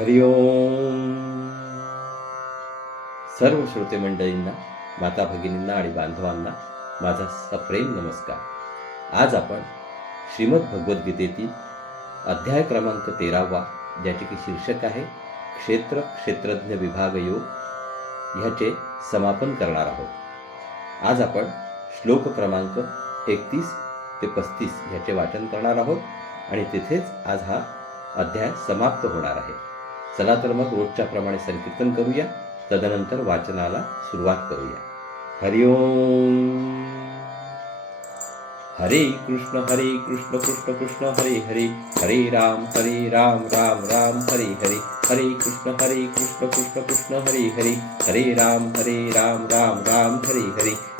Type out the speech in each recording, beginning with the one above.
हरिओम सर्व श्रोते मंडळींना माता भगिनींना आणि बांधवांना माझा सप्रेम नमस्कार. आज आपण श्रीमद भगवद्गीतेतील अध्याय क्रमांक तेरावा ज्याचे की शीर्षक आहे क्षेत्र क्षेत्रज्ञ विभाग योग ह्याचे समापन करणार आहोत. आज आपण श्लोक क्रमांक एकतीस ते पस्तीस ह्याचे वाचन करणार आहोत आणि तिथेच आज हा अध्याय समाप्त होणार आहे. चला तर मग रोजच्या प्रमाणे संकीर्तन करूया. तदनंतर वाचनाला सुरुवात करूया. हरिओम हरे कृष्ण हरे कृष्ण कृष्ण कृष्ण हरे हरे. हरे राम हरे राम राम राम हरे हरे. हरे कृष्ण हरे कृष्ण कृष्ण कृष्ण हरे हरे. हरे राम हरे राम राम राम हरे हरे.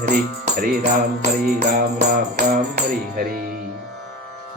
हरे हरे राम हरे राम राम राम हरे हरे।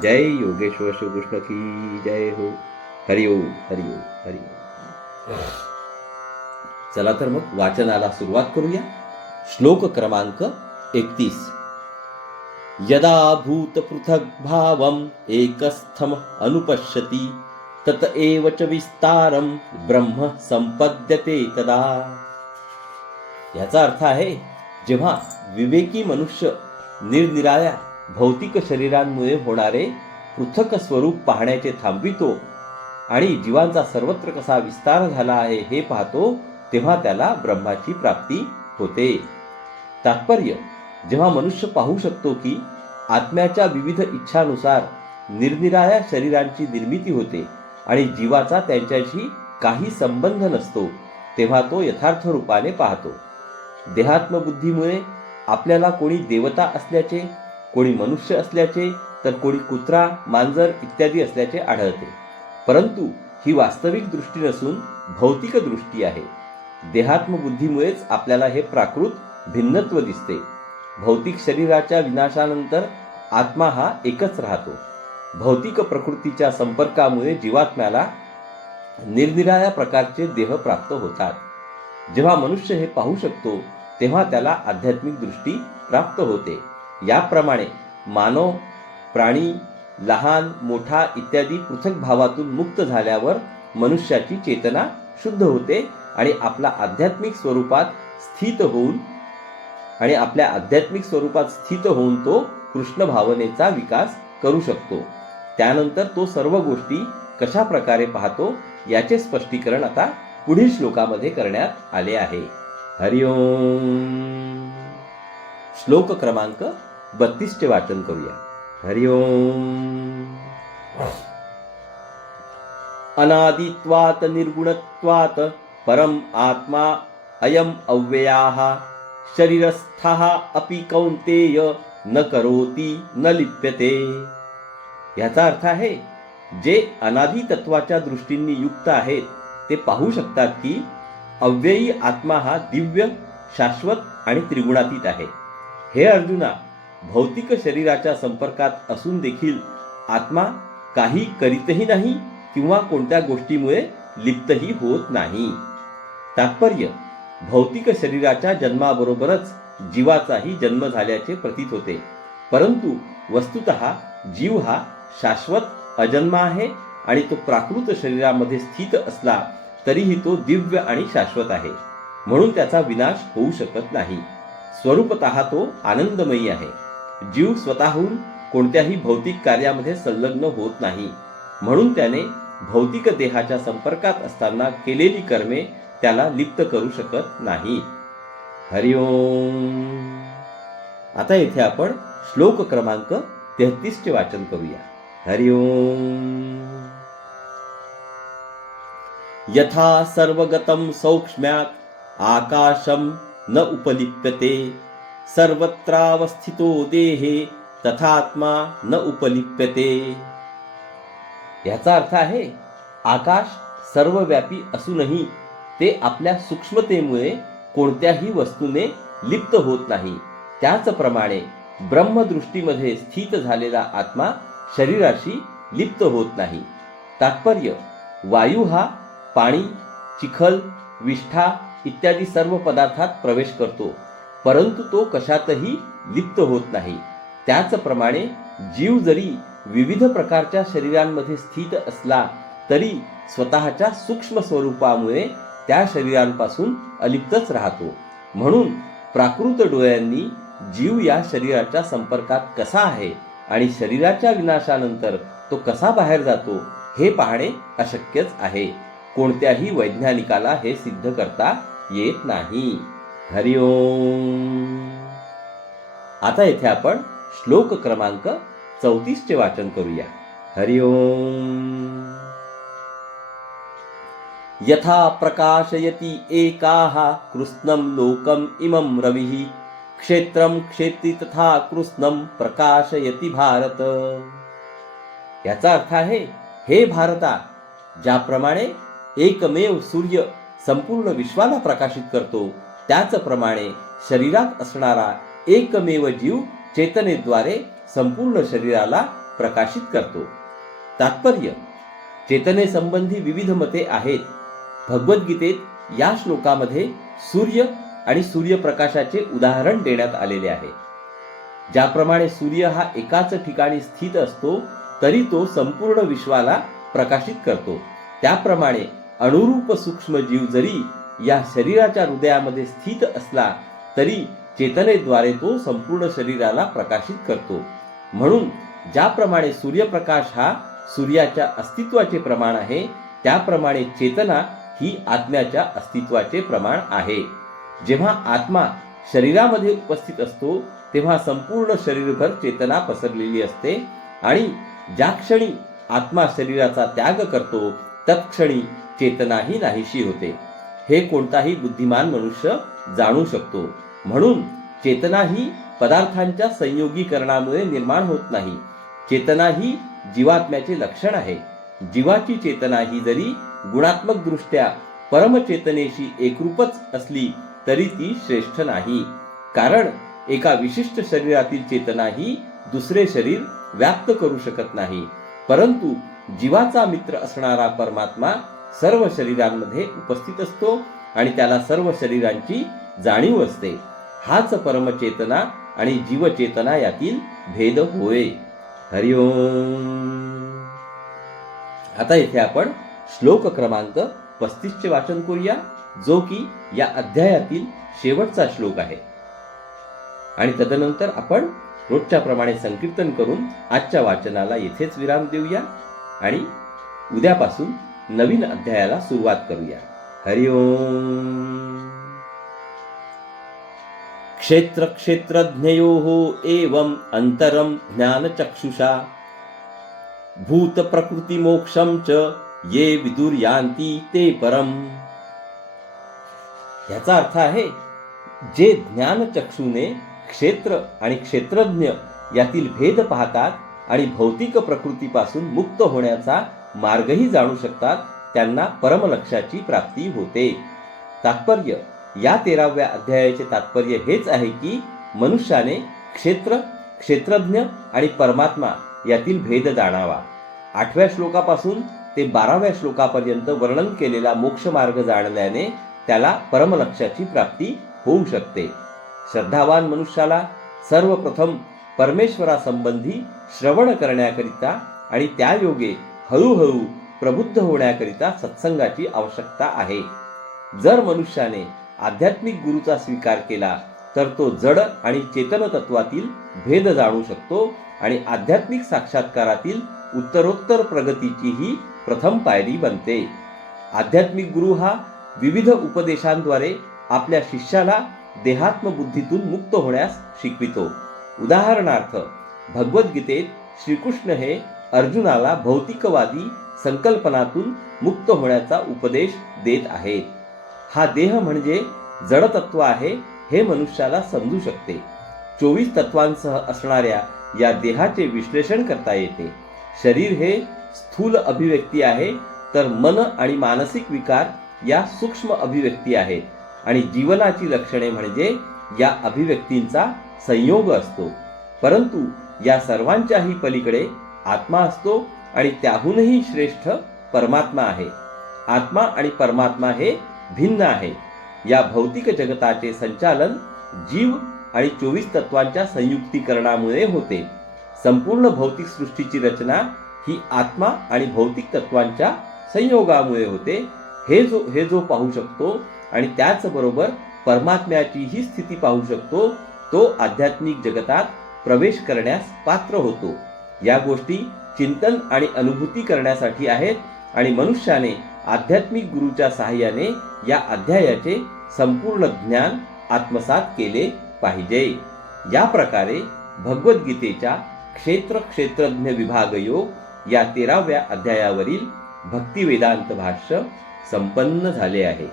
जय योगेश्वर श्रीकृष्ण की जय हो। हरि ओम हरि ओम हरि ओम। चला तर मग वाचनाला सुरुवात करूया. श्लोक क्रमांक एकतीस. यदा भूतपृथग्भावम् एकस्थम अनुपश्यति तत एव च विस्तारं ब्रह्म संपद्यते तदा। याचा अर्थ आहे जेव्हा विवेकी मनुष्य निरनिराळ्या भौतिक शरीरांमुळे होणारे पृथक स्वरूप पाहण्याचे थांबवितो आणि जीवांचा सर्वत्र कसा विस्तार झाला आहे हे पाहतो तेव्हा त्याला ब्रह्माची प्राप्ती होते. तात्पर्य जेव्हा मनुष्य पाहू शकतो की आत्म्याच्या विविध इच्छानुसार निरनिराळ्या शरीरांची निर्मिती होते आणि जीवाचा त्यांच्याशी काही संबंध नसतो तेव्हा तो यथार्थ रूपाने पाहतो. देहात्मबुद्धीमुळे आपल्याला कोणी देवता असल्याचे कोणी मनुष्य असल्याचे तर कोणी कुत्रा मांजर इत्यादी असल्याचे आढळते. परंतु ही वास्तविक दृष्टी नसून भौतिक दृष्टी आहे. देहात्मबुद्धीमुळेच आपल्याला हे प्राकृत भिन्नत्व दिसते. भौतिक शरीराच्या विनाशानंतर आत्मा हा एकच राहतो. भौतिक प्रकृतीच्या संपर्कामुळे जीवात्म्याला निरनिराळ्या प्रकारचे देह प्राप्त होतात. जेव्हा मनुष्य हे पाहू शकतो तेव्हा त्याला आध्यात्मिक दृष्टी प्राप्त होते. याप्रमाणे मानव प्राणी लहान मोठा इत्यादी पृथक भावातून मुक्त झाल्यावर मनुष्याची चेतना शुद्ध होते आणि आपला आध्यात्मिक स्वरूपात स्थित होऊन आणि आपल्या आध्यात्मिक स्वरूपात स्थित होऊन तो कृष्ण भावनेचा विकास करू शकतो. त्यानंतर तो सर्व गोष्टी कशा प्रकारे पाहतो याचे स्पष्टीकरण आता पुढील श्लोकामध्ये करण्यात आले आहे. हरिओम श्लोक क्रमांक बत्तीसचे वाचन करूया. हरिओम अनादित्वात निर्गुणत्वात परम आत्मा अयम अव्ययाः शरीरस्थः अपि कौंतेय न करोती न लिप्यते। याचा अर्थ आहे जे अनादी तत्वाच्या दृष्टींनी युक्त आहेत ते पाहू शकतात की अव्ययी आत्मा हा दिव्य शाश्वत आणि त्रिगुणातीत आहे. हे अर्जुना भौतिक शरीराच्या संपर्कात असून देखील आत्मा काही करीतही नाही किंवा कोणत्या गोष्टीमुळे लिप्तही होत नाही. तात्पर्य भौतिक शरीराच्या जन्माबरोबरच जीवाचाही जन्म झाल्याचे प्रतीत होते. परंतु वस्तुत जीव हा शाश्वत अजन्मा आहे आणि तो प्राकृत शरीरामध्ये स्थित असला तरीही तो दिव्य आणि शाश्वत आहे. म्हणून त्याचा विनाश होऊ शकत नाही. स्वरूपत तो आनंदमयी आहे. जीव स्वतःहून कोणत्याही भौतिक कार्यामध्ये संलग्न होत नाही. म्हणून त्याने भौतिक देहाच्या संपर्कात असताना केलेली कर्मे त्याला लिप्त करू शकत नाही. हरिओम आता येथे आपण श्लोक क्रमांक तेहतीसचे वाचन करूया. हरिओम यथा सर्वगतं सौक्ष्म्यात् आकाशं न उपलिप्यते। सर्वत्रावस्थितो देहे तथात्मा न उपलिप्यते। याचा अर्थ आहे आकाश सर्वव्यापी असूनही ते आपल्या सूक्ष्मतेमुळे कोणत्याही वस्तूने लिप्त होत नाही। त्याचप्रमाणे ब्रह्मदृष्टीमध्ये स्थित झालेला आत्मा शरीराशी लिप्त होत नाही। तात्पर्य वायू हा पाणी चिखल विष्ठा इत्यादी सर्व पदार्थात प्रवेश करतो. परंतु तो कशातही लिप्त होत नाही. त्याचप्रमाणे जीव जरी विविध प्रकारच्या शरीरांमध्ये स्थित असला तरी स्वतःच्या सूक्ष्म स्वरूपामुळे त्या शरीरांपासून अलिप्तच राहतो. म्हणून प्राकृत डोळ्यांनी जीव या शरीराच्या संपर्कात कसा आहे आणि शरीराच्या विनाशानंतर तो कसा बाहेर जातो हे पाहणे अशक्यच आहे. कोणत्याही वैज्ञानिकाला हे सिद्ध करता येत नाही. हरिओम आता येथे आपण श्लोक क्रमांक चौतीसचे वाचन करूया. हरिओम यथा प्रकाशयति एकाः कृत्स्नं लोकम् इमं रविः क्षेत्रं क्षेत्री तथा कृत्स्नं प्रकाशयति भारत. याचा अर्थ आहे हे भारता ज्याप्रमाणे एकमेव सूर्य संपूर्ण विश्वाला प्रकाशित करतो. त्याचप्रमाणे शरीरात असणारा एकमेव जीव चेतनेद्वारे संपूर्ण शरीराला प्रकाशित करतो. तात्पर्य चेतनेसंबंधी विविध मते आहेत. भगवद्गीतेत या श्लोकामध्ये सूर्य आणि सूर्यप्रकाशाचे उदाहरण देण्यात आलेले आहे. ज्याप्रमाणे सूर्य हा एकाच ठिकाणी स्थित असतो तरी तो संपूर्ण विश्वाला प्रकाशित करतो. त्याप्रमाणे अनुरूप सूक्ष्म जीव जरी या शरीराच्या हृदयामध्ये स्थित असला तरी चेतनेद्वारे तो संपूर्ण शरीराला प्रकाशित करतो. म्हणून ज्याप्रमाणे सूर्यप्रकाश हा सूर्याच्या अस्तित्वाचे प्रमाण आहे त्याप्रमाणे चेतना ही आत्म्याच्या अस्तित्वाचे प्रमाण आहे. जेव्हा आत्मा शरीरामध्ये उपस्थित असतो तेव्हा संपूर्ण शरीरभर चेतना पसरलेली असते आणि ज्या क्षणी आत्मा शरीराचा त्याग करतो तत्क्षणी चेतनाही नाहीशी होते. हे कोणताही बुद्धिमान मनुष्य जाणू शकतो. म्हणून चेतना ही पदार्थांच्या संयोगीकरणामुळे निर्माण होत नाही. चेतना ही जीवात्म्याचे लक्षण आहे. जीवाची चेतना ही जरी गुणात्मक दृष्ट्या परमचेतनेशी एकरूपच असली तरी ती श्रेष्ठ नाही. कारण एका विशिष्ट शरीरातील चेतना ही दुसरे शरीर व्याप्त करू शकत नाही. परंतु जीवाचा मित्र असणारा परमात्मा सर्व शरीरांमध्ये उपस्थित असतो आणि त्याला सर्व शरीरांची जाणीव असते. हाच परमचेतना आणि जीवचेतना यातील भेद होय. हरिओम आता इथे आपण श्लोक क्रमांक पस्तीस चे वाचन करूया जो की या अध्यायातील शेवटचा श्लोक आहे. आणि तदनंतर आपण रोजच्या प्रमाणे संकीर्तन करून आजच्या वाचनाला येथेच विराम देऊया आणि उद्यापासून नवीन अध्यायाला सुरुवात करूया. हरिओम क्षेत्र क्षेत्रज्ञयोः एवं अंतरं ज्ञानचक्षुषा. भूत प्रकृति मोक्षम च ये विदुर्यांती ते परम. याचा अर्थ आहे जे ज्ञानचक्षुने क्षेत्र आणि क्षेत्रज्ञ यातील भेद पाहतात आणि भौतिक प्रकृतीपासून मुक्त होण्याचा मार्गही जाणू शकतात त्यांना परमलक्षाची प्राप्ती होते. तात्पर्य या तेराव्या अध्यायाचे तात्पर्य हेच आहे की मनुष्याने क्षेत्र क्षेत्रज्ञ आणि परमात्मा यातील भेद जाणावा. आठव्या श्लोकापासून ते बाराव्या श्लोकापर्यंत वर्णन केलेला मोक्ष मार्ग जाणल्याने त्याला परमलक्षाची प्राप्ती होऊ शकते. श्रद्धावान मनुष्याला सर्वप्रथम परमेश्वरासंबंधी श्रवण करण्याकरिता आणि त्या योगे हळूहळू प्रबुद्ध होण्याकरिता सत्संगाची आवश्यकता आहे. जर मनुष्याने आध्यात्मिक गुरुचा स्वीकार केला तर तो जड आणि चेतन तत्वातील भेद जाणू शकतो आणि आध्यात्मिक साक्षात्कारातील उत्तरोत्तर प्रगतीची ही प्रथम पायरी बनते. आध्यात्मिक गुरु हा विविध उपदेशांद्वारे आपल्या शिष्याला देहात्मबुद्धीतून मुक्त होण्यास शिकवितो. उदाहरणार्थ भगवद्गीतेत श्रीकृष्ण हे अर्जुनाला भौतिकवादी संकल्पनातून मुक्त होण्याचा उपदेश देत आहेत हा देह म्हणजे जडतत्व आहे हे मनुष्याला समजू शकते. चोवीस तत्वांसह असणाऱ्या या देहाचे विश्लेषण करता येते. शरीर हे स्थूल अभिव्यक्ती आहे तर मन आणि मानसिक विकार या सूक्ष्म अभिव्यक्ती आहेत आणि जीवनाची लक्षणे म्हणजे या अभिव्यक्तींचा संयोग असतो. परंतु या सर्वांच्याही पलीकडे आत्मा असतो आणि त्याहूनही श्रेष्ठ परमात्मा आहे. आत्मा आणि परमात्मा हे भिन्न आहे. या भौतिक जगताचे संचालन जीव आणि चोवीस तत्वांच्या संयुक्तीकरणामुळे होते. संपूर्ण भौतिक सृष्टीची रचना ही आत्मा आणि भौतिक तत्वांच्या संयोगामुळे होते. हे जो हे जो पाहू शकतो आणि त्याचबरोबर परमात्म्याची ही स्थिती पाहू शकतो तो आध्यात्मिक जगतात प्रवेश करण्यास पात्र होतो. या गोष्टी चिंतन आणि अनुभूती करण्यासाठी आहेत आणि मनुष्याने आध्यात्मिक गुरुच्या सहाय्याने या अध्यायाचे संपूर्ण ज्ञान आत्मसात केले पाहिजे. या प्रकारे भगवद्गीतेच्या क्षेत्र क्षेत्रज्ञ विभाग योग या तेराव्या अध्यायावरील भक्तिवेदांत भाष्य संपन्न झाले आहे.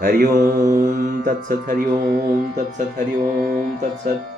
हरिओम तत्सत हरिओम तत्सत हरिओम तत्सत.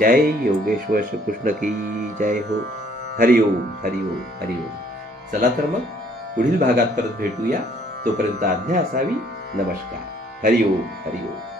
जय योगेश्वर श्रीकृष्ण की जय हो. हरिओम हरिओम हरिओम चला तर मग पुढील भागात परत भेटूया. तोपर्यंत आज्ञा असावी. नमस्कार. हरिओम हरिओम